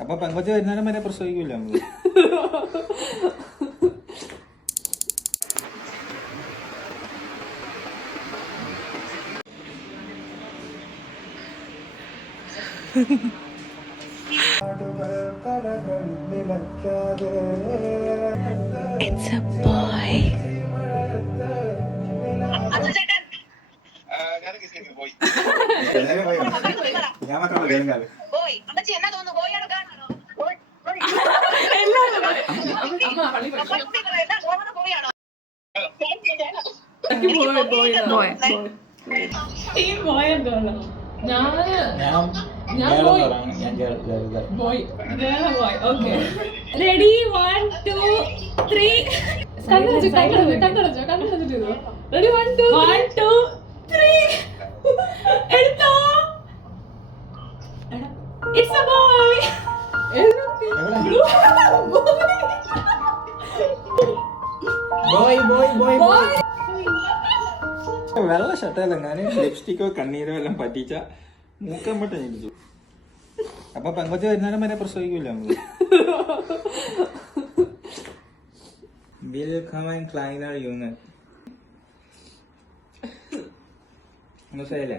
അപ്പൊ പെങ്കൊച്ച് വരുന്നേരം വരെ പ്രസവിക്കൂല നമ്മള്. It's a boy. ഞാൻ മാത്രമല്ല കേൾക്കാറ്. Ready? 1, 2, 3. Ready? 1, 2, 3. എടുത്തോ. It's a boy. വെള്ള ഷർട്ടല്ല, ഞാൻ ലിപ്സ്റ്റിക്കോ കണ്ണീരോ എല്ലാം പറ്റിച്ച മൂക്കമ്പട്ട് ഞെട്ടിച്ചു. അപ്പൊ പെങ്കൊച്ച് വരുന്നേരം വരെ പ്രസവിക്കൂല നമ്മള്. Willkommen kleiner Junge. മനസ്സിലായില്ലേ?